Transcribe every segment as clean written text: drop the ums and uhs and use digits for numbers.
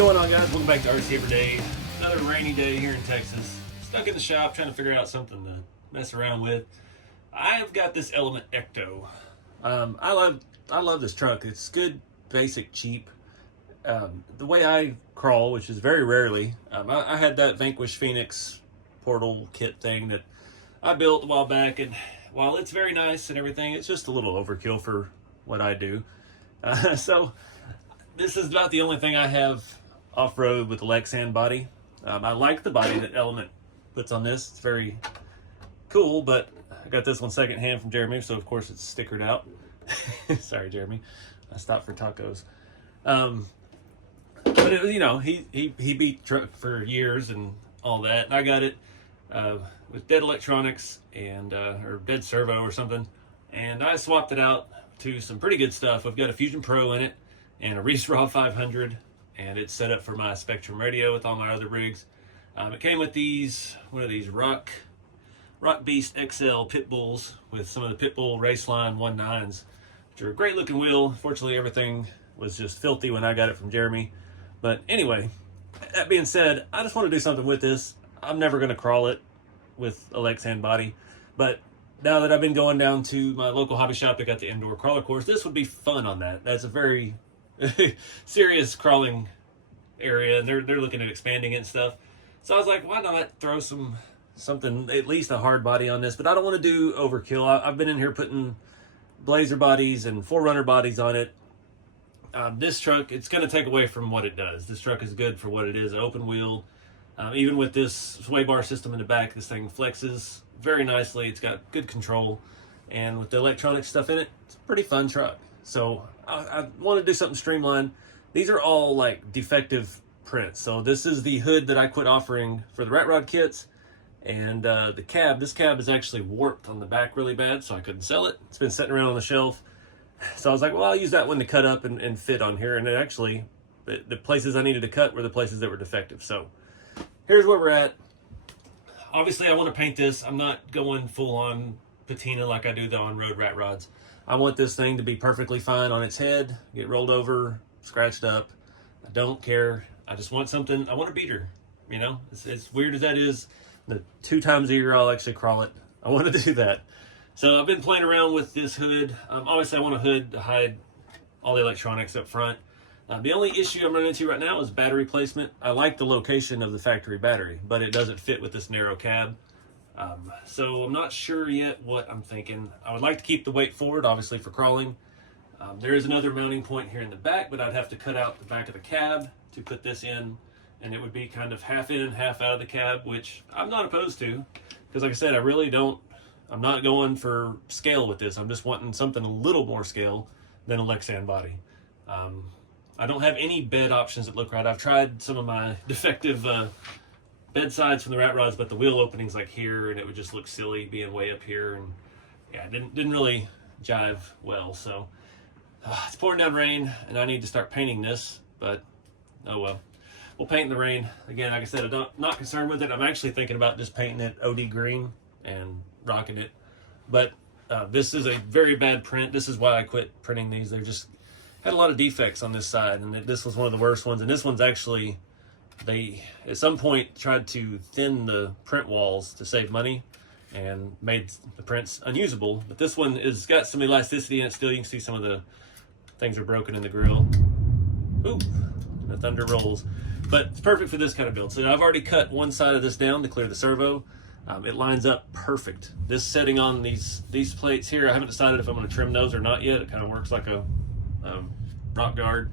What's going on, guys? Welcome back to RC Everyday. Another rainy day here in Texas. Stuck in the shop trying to figure out something to mess around with. I've got this Element Ecto. I love this truck. It's good, basic, cheap. The way I crawl, which is very rarely, I had that Vanquish Phoenix portal kit thing that I built a while back, and while it's very nice and everything, it's just a little overkill for what I do. So this is about the only thing I have off-road with the lexan body. I like the body that Element puts on this. It's very cool, but I got this one secondhand from Jeremy, so of course it's stickered out. Sorry, Jeremy. I stopped for tacos. But it was, you know, he beat truck for years and all that, and I got it with dead electronics and or dead servo or something, and I swapped it out to some pretty good stuff. I've got a Fusion Pro in it and a Reese Raw 500, and it's set up for my Spectrum radio with all my other rigs. It came with these, what are these, Rock Beast XL pit bulls with some of the pit bull Raceline 19s, which are a great looking wheel. Fortunately, everything was just filthy when I got it from Jeremy. But anyway, that being said, I just want to do something with this. I'm never going to crawl it with a lexan body, but now that I've been going down to my local hobby shop that got the indoor crawler course, this would be fun on that. That's a very serious crawling area, and they're looking at expanding it and stuff. So I was like, why not throw something, at least a hard body on this? But I don't want to do overkill. I've been in here putting Blazer bodies and Forerunner bodies on it. This truck, it's going to take away from what it does. This truck is good for what it is, an open wheel. Even with this sway bar system in the back, this thing flexes very nicely. It's got good control, and with the electronic stuff in it, it's a pretty fun truck. So I want to do something streamlined. These are all like defective prints. So this is the hood that I quit offering for the ratrod kits, and the cab. This cab is actually warped on the back really bad, so I couldn't sell it. It's been sitting around on the shelf. So I was like, well, I'll use that one to cut up and fit on here. And it actually, the places I needed to cut were the places that were defective. So here's where we're at. Obviously, I want to paint this. I'm not going full on patina like I do the on-road rat rods. I want this thing to be perfectly fine on its head, get rolled over, scratched up. I don't care. I just want something. I want a beater. You know, as weird as that is, the 2 times a year I'll actually crawl it. I want to do that. So I've been playing around with this hood. Obviously, I want a hood to hide all the electronics up front. The only issue I'm running into right now is battery placement. I like the location of the factory battery, but it doesn't fit with this narrow cab. So I'm not sure yet what I'm thinking. I would like to keep the weight forward, obviously, for crawling. There is another mounting point here in the back, but I'd have to cut out the back of the cab to put this in, and it would be kind of half in, half out of the cab, which I'm not opposed to, because like I said, I'm not going for scale with this. I'm just wanting something a little more scale than a lexan body. I don't have any bed options that look right. I've tried some of my defective bed sides from the rat rods, but the wheel opening's like here, and it would just look silly being way up here, and yeah, it didn't really jive well. So it's pouring down rain, and I need to start painting this, but oh well. We'll paint in the rain. Again, like I said, I'm not concerned with it. I'm actually thinking about just painting it OD green and rocking it, but this is a very bad print. This is why I quit printing these. They're just had a lot of defects on this side, and this was one of the worst ones. And this one's actually, they at some point tried to thin the print walls to save money and made the prints unusable. But this one is got some elasticity in it still. You can see some of the things are broken in the grill. Ooh, the thunder rolls. But it's perfect for this kind of build. So I've already cut one side of this down to clear the servo. It lines up perfect. This setting on these plates here, I haven't decided if I'm going to trim those or not yet. It kind of works like a rock guard,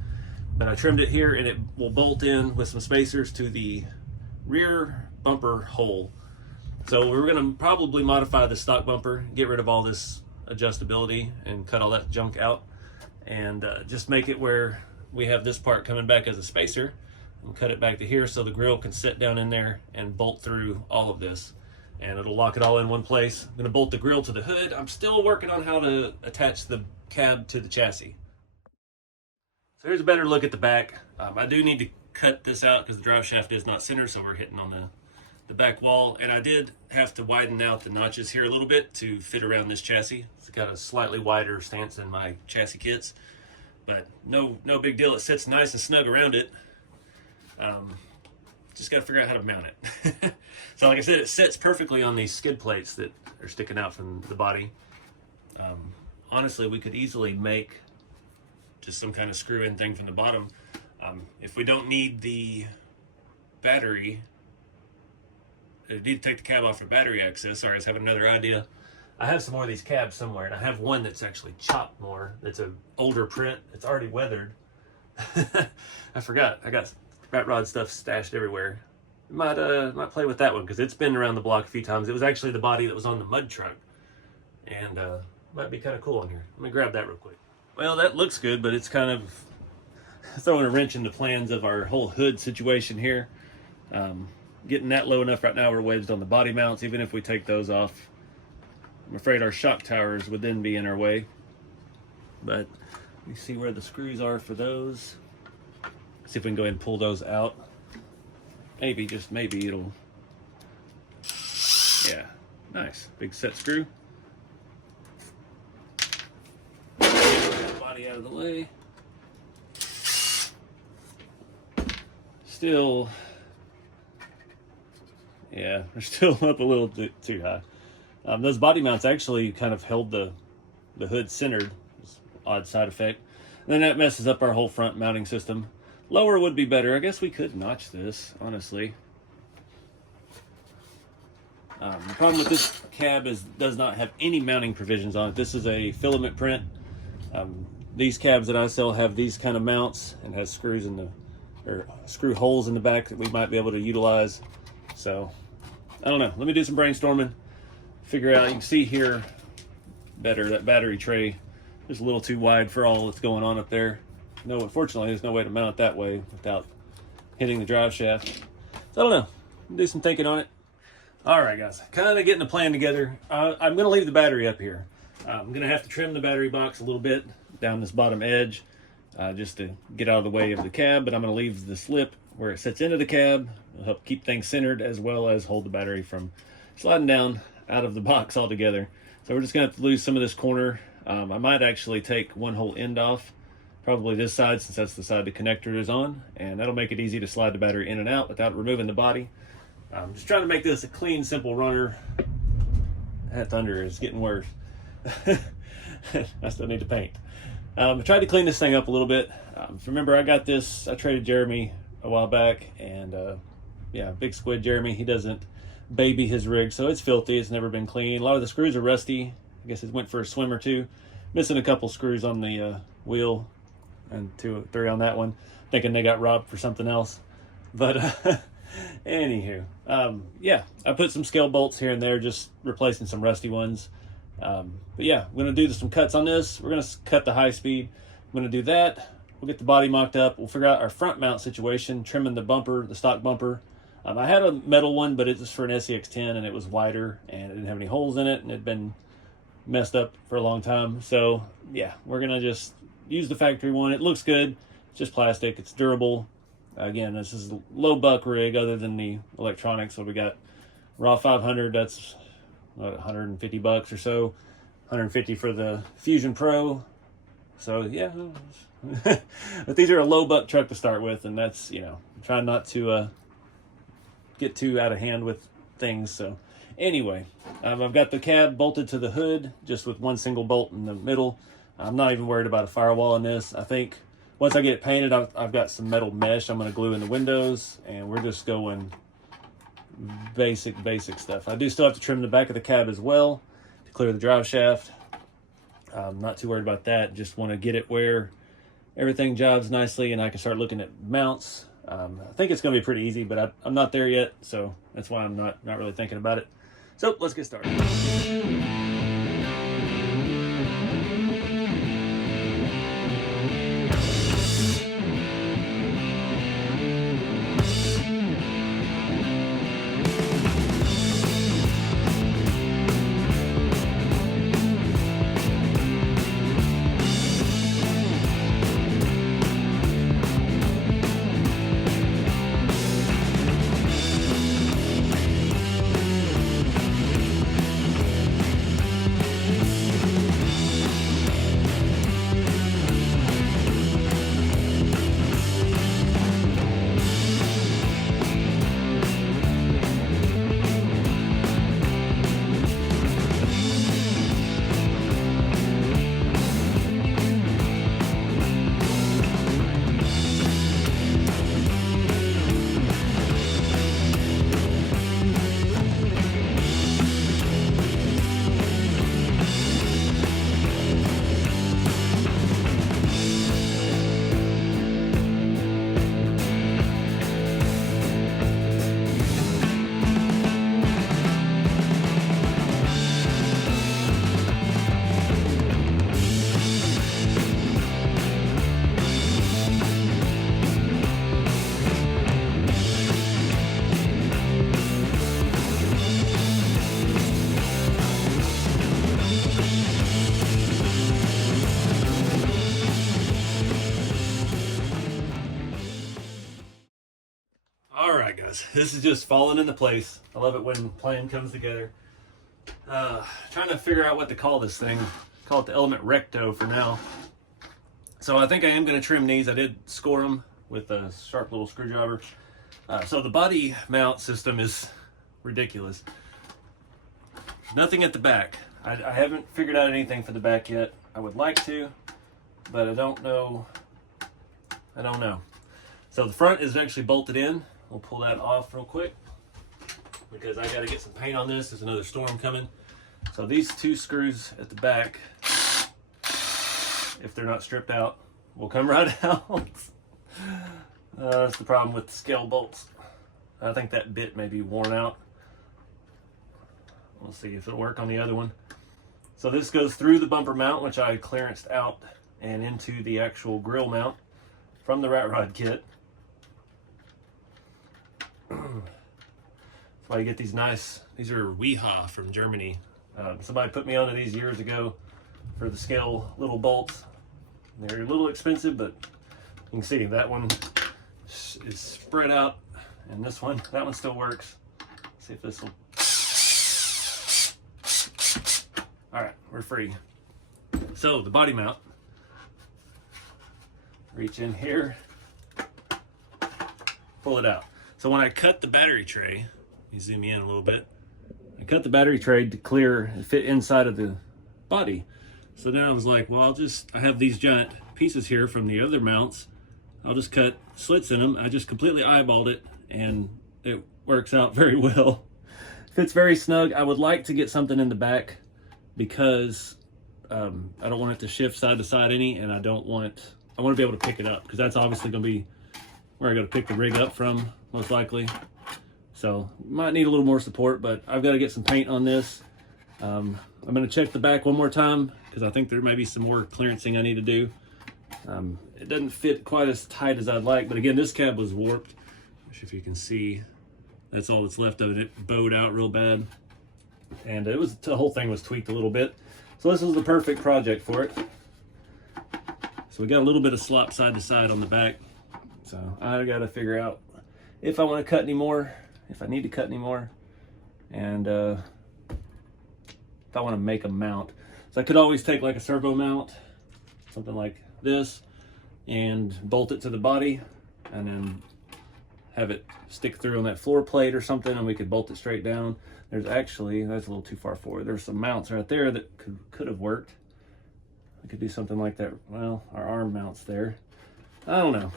but I trimmed it here, and it will bolt in with some spacers to the rear bumper hole. So we're going to probably modify the stock bumper, get rid of all this adjustability and cut all that junk out, and just make it where we have this part coming back as a spacer, and cut it back to here so the grill can sit down in there and bolt through all of this, and it'll lock it all in one place. I'm going to bolt the grill to the hood. I'm still working on how to attach the cab to the chassis. So here's a better look at the back. I do need to cut this out because the drive shaft is not centered, so we're hitting on the back wall. And I did have to widen out the notches here a little bit to fit around this chassis. It's got a slightly wider stance than my chassis kits, but no big deal. It sits nice and snug around it. Just got to figure out how to mount it. So like I said, it sits perfectly on these skid plates that are sticking out from the body. Honestly, we could easily make just some kind of screw-in thing from the bottom. If we don't need the battery, I need to take the cab off for battery access. Sorry, I just have another idea. I have some more of these cabs somewhere, and I have one that's actually chopped more. It's an older print. It's already weathered. I forgot. I got rat rod stuff stashed everywhere. Might play with that one because it's been around the block a few times. It was actually the body that was on the mud truck, and might be kind of cool on here. Let me grab that real quick. Well, that looks good, but it's kind of throwing a wrench in the plans of our whole hood situation here. Getting that low enough right now, we're wedged on the body mounts. Even if we take those off, I'm afraid our shock towers would then be in our way. But let me see where the screws are for those. See if we can go ahead and pull those out. Maybe, just maybe it'll, yeah, nice. Big set screw. Get that body out of the way. Still, yeah, they're still up a little bit too high. Those body mounts actually kind of held the hood centered. It's an odd side effect. And then that messes up our whole front mounting system. Lower would be better. I guess we could notch this, honestly. The problem with this cab is it does not have any mounting provisions on it. This is a filament print. These cabs that I sell have these kind of mounts and has screws in the, or screw holes in the back that we might be able to utilize. So, I don't know. Let me do some brainstorming. Figure out, you can see here better, that battery tray is a little too wide for all that's going on up there. No, unfortunately, there's no way to mount it that way without hitting the drive shaft. So I don't know. Do some thinking on it. All right, guys. Kind of getting a plan together. I'm going to leave the battery up here. I'm going to have to trim the battery box a little bit down this bottom edge just to get out of the way of the cab. But I'm going to leave the slip where it sits into the cab. It'll help keep things centered as well as hold the battery from sliding down out of the box altogether. So we're just going to have to lose some of this corner. I might actually take one whole end off. Probably this side, since that's the side the connector is on, and that'll make it easy to slide the battery in and out without removing the body. I'm just trying to make this a clean, simple runner. That thunder is getting worse. I still need to paint. I tried to clean this thing up a little bit. Remember, I got this, I traded Jeremy a while back, and yeah, big squid Jeremy, he doesn't baby his rig, so it's filthy, it's never been clean. A lot of the screws are rusty. I guess it went for a swim or two. Missing a couple screws on the wheel, and 2 or 3 on that one, thinking they got robbed for something else. But anywho, yeah, I put some scale bolts here and there, just replacing some rusty ones. But yeah, we're gonna do some cuts on this. We're gonna cut the high speed. I'm gonna do that. We'll get the body mocked up. We'll figure out our front mount situation, trimming the bumper, the stock bumper. I had a metal one, but it was for an SEX10, and it was wider, and it didn't have any holes in it, and it'd been messed up for a long time. So yeah, we're gonna just use the factory one. It looks good. It's just plastic. It's durable. Again, this is a low buck rig other than the electronics. So we got raw 500. That's what, 150 bucks or so. 150 for the Fusion Pro. So yeah, but these are a low buck truck to start with, and that's, you know, I'm trying not to get too out of hand with things. So anyway, I've got the cab bolted to the hood just with one single bolt in the middle. I'm not even worried about a firewall in this. I think once I get it painted, I've got some metal mesh I'm going to glue in the windows, and we're just going basic stuff. I do still have to trim the back of the cab as well to clear the drive shaft. I'm not too worried about that. Just want to get it where everything jives nicely and I can start looking at mounts. I think it's going to be pretty easy, but I'm not there yet, so that's why I'm not really thinking about it. So let's get started. All right, guys, this is just falling into place. I love it when plan comes together. Trying to figure out what to call this thing. Call it the ElementRC Ecto for now. So I think I am going to trim these. I did score them with a sharp little screwdriver. So the body mount system is ridiculous. Nothing at the back. I haven't figured out anything for the back yet. I would like to, but I don't know. So the front is actually bolted in. We'll pull that off real quick because I got to get some paint on this. There's another storm coming. So these two screws at the back, if they're not stripped out, will come right out. That's the problem with the scale bolts. I think that bit may be worn out. We'll see if it'll work on the other one. So this goes through the bumper mount, which I clearanced out, and into the actual grill mount from the rat rod kit. That's why you get these nice, these are Weha from Germany. Somebody put me onto these years ago for the scale little bolts. They're a little expensive, but you can see that one is spread out, and this one, that one still works. Let's see if this will. All right, we're free. So the body mount, reach in here, pull it out. So when I cut the battery tray, let me zoom in a little bit. I cut the battery tray to clear and fit inside of the body. So then I was like, well, I have these giant pieces here from the other mounts. I'll just cut slits in them. I just completely eyeballed it, and it works out very well. Fits very snug. I would like to get something in the back because I don't want it to shift side to side any, and I want to be able to pick it up, because that's obviously going to be where I got to pick the rig up from, most likely. So might need a little more support, but I've got to get some paint on this. I'm going to check the back one more time because I think there may be some more clearancing I need to do. It doesn't fit quite as tight as I'd like, but again, this cab was warped. If you can see, that's all that's left of it. It bowed out real bad, and the whole thing was tweaked a little bit. So this was the perfect project for it. So we got a little bit of slop side to side on the back. So I got to figure out if I want to cut any more, if I need to cut any more, and if I want to make a mount. So I could always take like a servo mount, something like this, and bolt it to the body, and then have it stick through on that floor plate or something, and we could bolt it straight down. There's actually, that's a little too far forward. There's some mounts right there that could have worked. I could do something like that. Well, our arm mounts there. I don't know.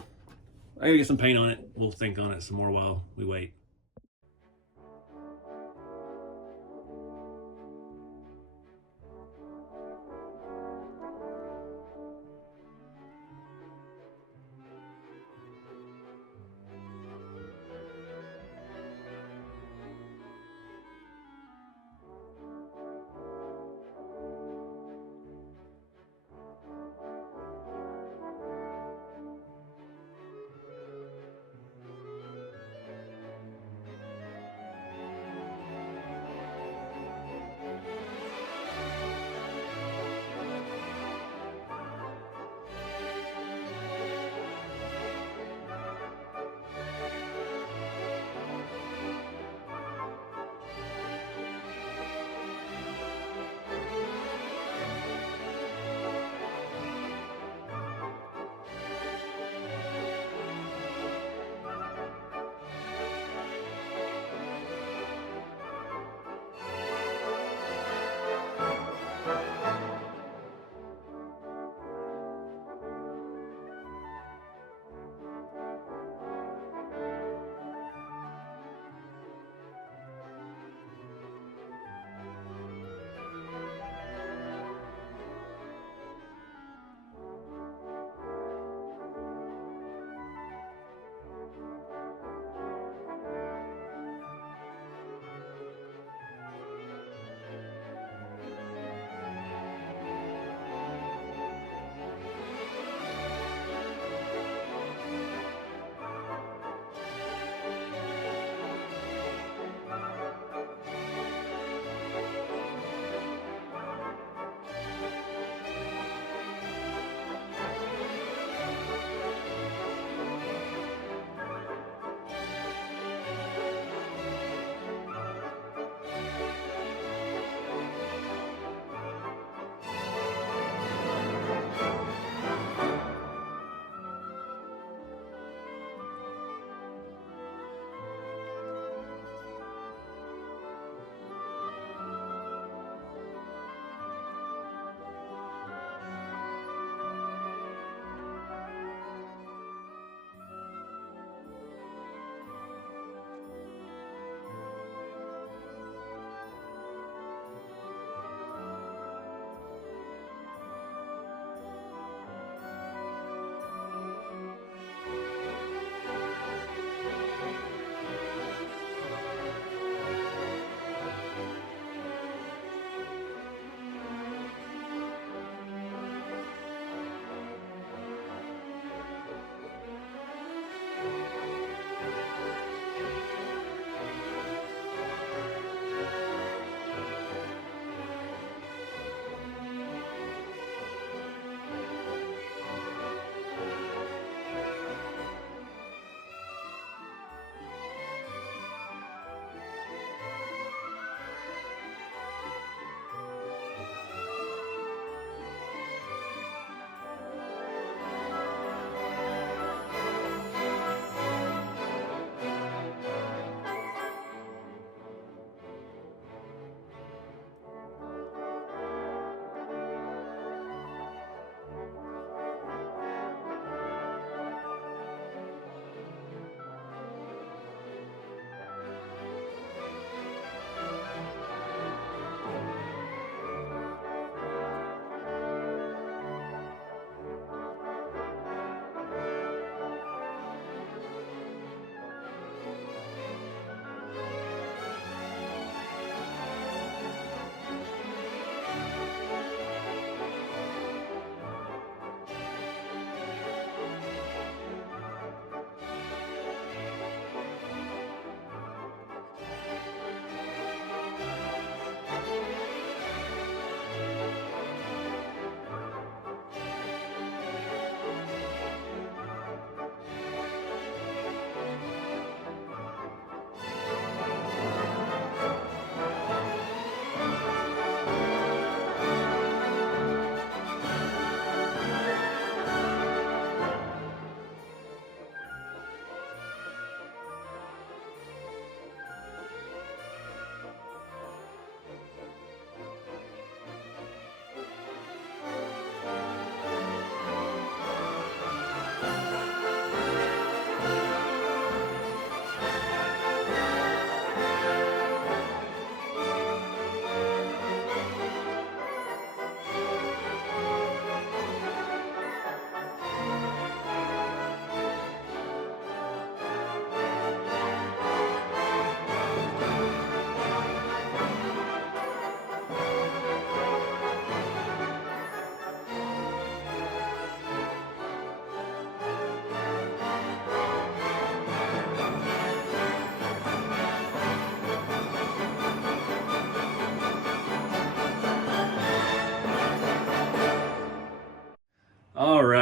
I gotta get some paint on it. We'll think on it some more while we wait.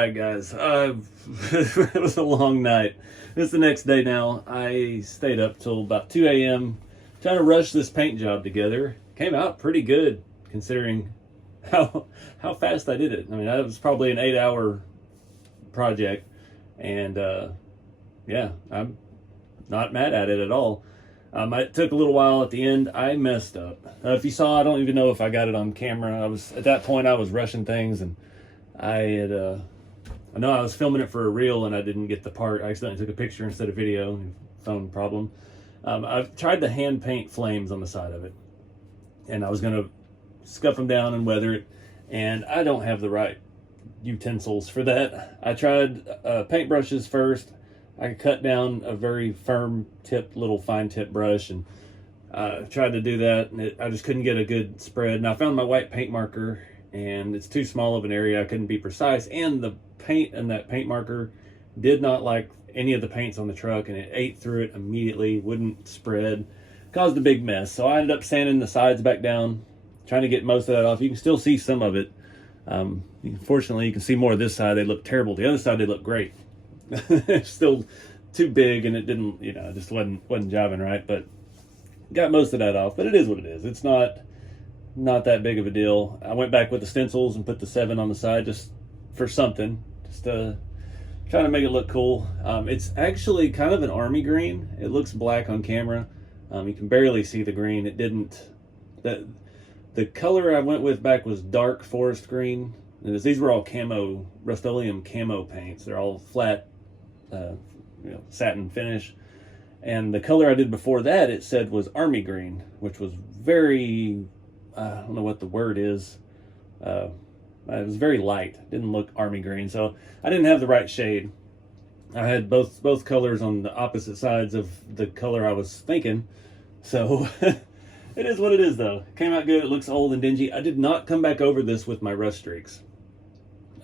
right, guys. It was a long night. It's the next day now. I stayed up till about 2 a.m. trying to rush this paint job together. Came out pretty good considering how fast I did it. I mean, that was probably an 8-hour project, and yeah, I'm not mad at it at all. It took a little while at the end. I messed up. If you saw, I don't even know if I got it on camera. At that point I was rushing things, and I know I was filming it for a reel and I didn't get the part. I accidentally took a picture instead of video. Phone problem. I've tried to hand paint flames on the side of it, and I was gonna scuff them down and weather it, and I don't have the right utensils for that. I tried paintbrushes first. I cut down a very firm tip, little fine tip brush, and tried to do that, and I just couldn't get a good spread. And I found my white paint marker, and it's too small of an area. I couldn't be precise, and the paint and that paint marker did not like any of the paints on the truck, and it ate through it immediately, wouldn't spread, caused a big mess. So I ended up sanding the sides back down, trying to get most of that off. You can still see some of it. Fortunately, you can see more of this side. They look terrible. The other side, they look great. It's still too big, and it didn't, it just wasn't jiving right, but got most of that off. But it is what it is. It's not that big of a deal. I went back with the stencils and put the 7 on the side just for something, just trying to make it look cool. It's actually kind of an army green. It looks black on camera. You can barely see the green. It didn't. The color I went with back was dark forest green. And these were all camo, Rust-Oleum camo paints. They're all flat, satin finish. And the color I did before that, it said was army green, which was very, I don't know what the word is. It was very light. It didn't look army green, so I didn't have the right shade. I had both colors on the opposite sides of the color I was thinking. So it is what it is, though. It came out good. It looks old and dingy. I did not come back over this with my rust streaks.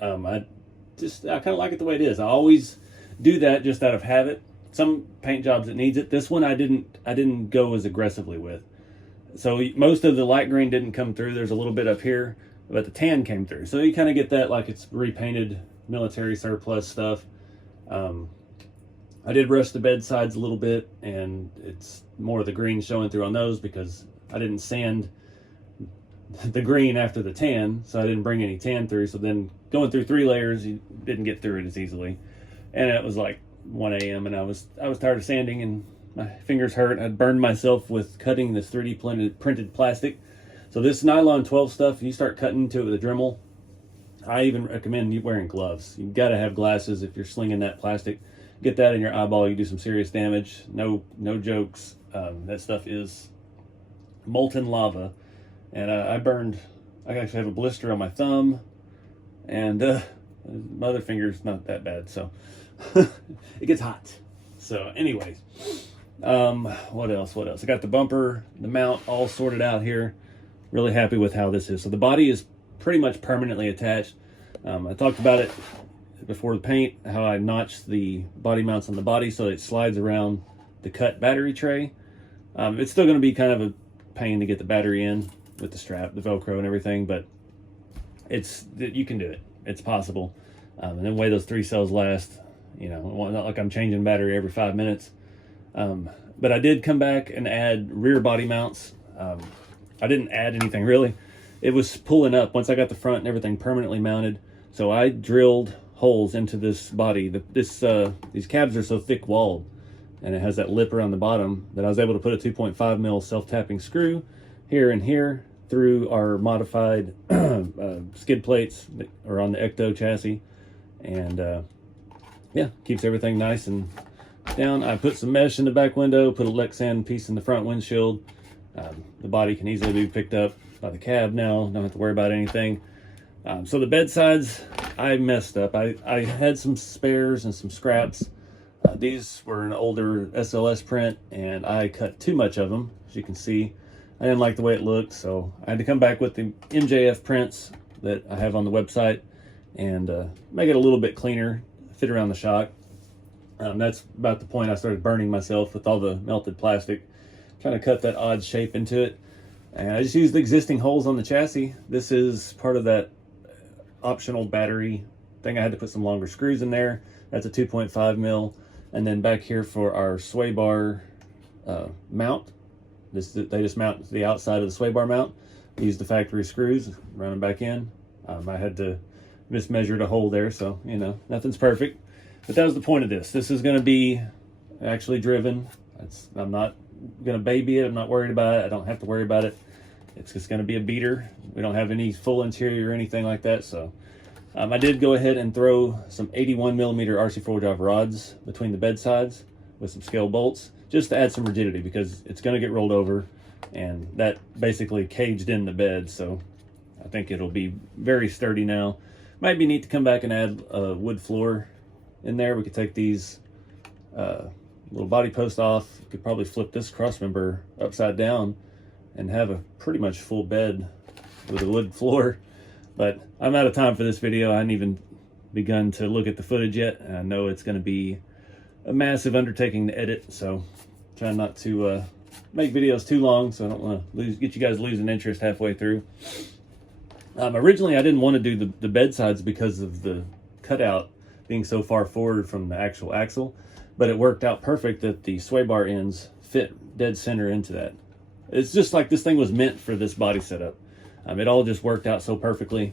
I kind of like it the way it is. I always do that just out of habit. Some paint jobs it needs it. This one I didn't go as aggressively with. So most of the light green didn't come through. There's a little bit up here, but the tan came through. So you kind of get that like it's repainted military surplus stuff. I did rust the bed sides a little bit, and it's more of the green showing through on those because I didn't sand the green after the tan, so I didn't bring any tan through. So then going through 3 layers, you didn't get through it as easily. And it was like 1 a.m. and I was tired of sanding, and my fingers hurt. I'd burned myself with cutting this 3D printed plastic. So this nylon 12 stuff, you start cutting into it with a Dremel. I even recommend you wearing gloves. You got to have glasses if you're slinging that plastic. Get that in your eyeball, you do some serious damage. No jokes. That stuff is molten lava. And I actually have a blister on my thumb, and my other finger's not that bad, so it gets hot. So anyways, what else? I got the bumper, the mount all sorted out here. Really happy with how this is. So the body is pretty much permanently attached. I talked about it before the paint, how I notched the body mounts on the body so it slides around the cut battery tray. It's still going to be kind of a pain to get the battery in with the strap, the Velcro and everything, but you can do it. It's possible. And then the way those 3 cells last, not like I'm changing battery every 5 minutes. But I did come back and add rear body mounts. I didn't add anything really. It was pulling up once I got the front and everything permanently mounted. So I drilled holes into this body. These cabs are so thick walled, and it has that lip around the bottom, that I was able to put a 2.5 mil self-tapping screw here and here through our modified skid plates that are on the Ecto chassis. And yeah, keeps everything nice and down. I put some mesh in the back window, put a lexan piece in the front windshield. The body can easily be picked up by the cab now. Don't have to worry about anything. So the bed sides, I messed up. I had some spares and some scraps. These were an older SLS print, and I cut too much of them, as you can see. I didn't like the way it looked, so I had to come back with the MJF prints that I have on the website and make it a little bit cleaner, fit around the shock. That's about the point I started burning myself with all the melted plastic, trying to cut that odd shape into it. And I just used the existing holes on the chassis. This is part of that optional battery think I had to put some longer screws in there. That's a 2.5 mil. And then back here for our sway bar mount, they just mount to the outside of the sway bar mount. Use the factory screws, run them back in. I had to mismeasure a hole there, so you know, nothing's perfect. But that was the point of this. This is going to be actually driven. I'm not going to baby it. I'm not worried about it. I don't have to worry about it. It's just going to be a beater. We don't have any full interior or anything like that. So I did go ahead and throw some 81 millimeter RC4 drive rods between the bed sides with some scale bolts, just to add some rigidity, because it's going to get rolled over, and that basically caged in the bed. So I think it'll be very sturdy now. Might be neat to come back and add a wood floor in there. We could take these little body posts off. You could probably flip this cross member upside down and have a pretty much full bed with a wood floor. But I'm out of time for this video. I hadn't even begun to look at the footage yet, and I know it's going to be a massive undertaking to edit, so trying not to make videos too long, so I don't want to get you guys losing interest halfway through. Originally I didn't want to do the bed sides because of the cutout being so far forward from the actual axle, but it worked out perfect that the sway bar ends fit dead center into that. It's just like this thing was meant for this body setup. It all just worked out so perfectly.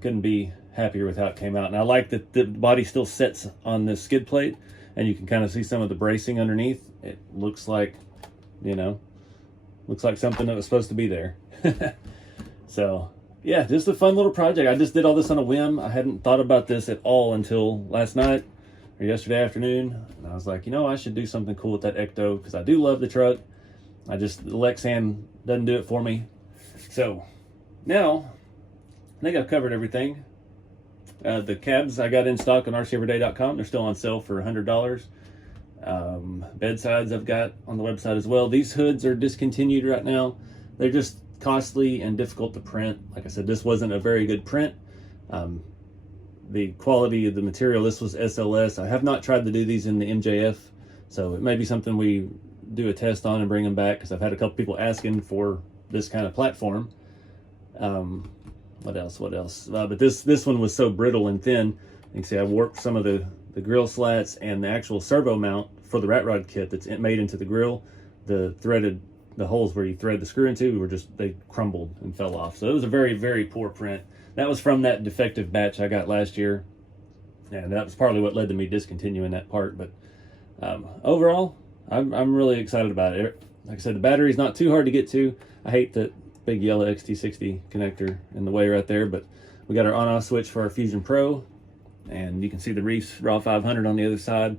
Couldn't be happier with how it came out. And I like that the body still sits on this skid plate, and you can kind of see some of the bracing underneath. It looks like, you know, looks like something that was supposed to be there. So yeah, just a fun little project. I just did all this on a whim. I hadn't thought about this at all until last night or yesterday afternoon. And I was like, you know, I should do something cool with that Ecto, because I do love the truck. The lexan doesn't do it for me. So now I think I've covered everything. The cabs I got in stock on rceveryday.com. They're still on sale for $100. Bed sides I've got on the website as well. These hoods are discontinued right now. They're just costly and difficult to print. Like I said, this wasn't a very good print. The quality of the material, this was SLS. I have not tried to do these in the MJF, so it may be something we do a test on and bring them back, because I've had a couple people asking for this kind of platform. What else? But this one was so brittle and thin. You can see I warped some of the grill slats, and the actual servo mount for the rat rod kit that's made into the grill, the holes where you thread the screw into they crumbled and fell off. So it was a very, very poor print. That was from that defective batch I got last year, and that was partly what led to me discontinuing that part. But overall, I'm really excited about it. Like I said, the battery's not too hard to get to. I hate that big yellow XT60 connector in the way right there, but we got our on-off switch for our Fusion Pro, and you can see the Reefs Raw 500 on the other side.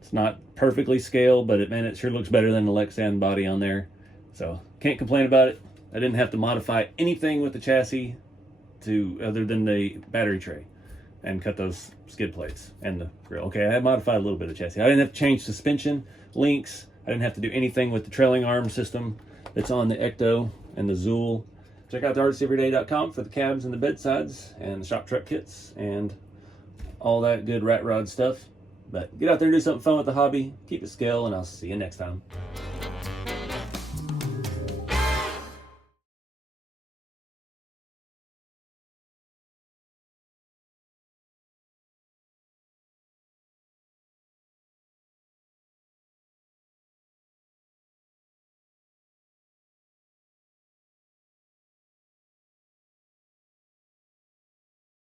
It's not perfectly scaled, but man, it sure looks better than the Lexan body on there. So can't complain about it. I didn't have to modify anything with the chassis other than the battery tray and cut those skid plates and the grill. Okay, I had modified a little bit of the chassis. I didn't have to change suspension links. I didn't have to do anything with the trailing arm system that's on the Ecto and the Zool. Check out the rceveryday.com for the cabs and the bed sides and the shop truck kits and all that good rat rod stuff. But get out there and do something fun with the hobby. Keep it scale, and I'll see you next time.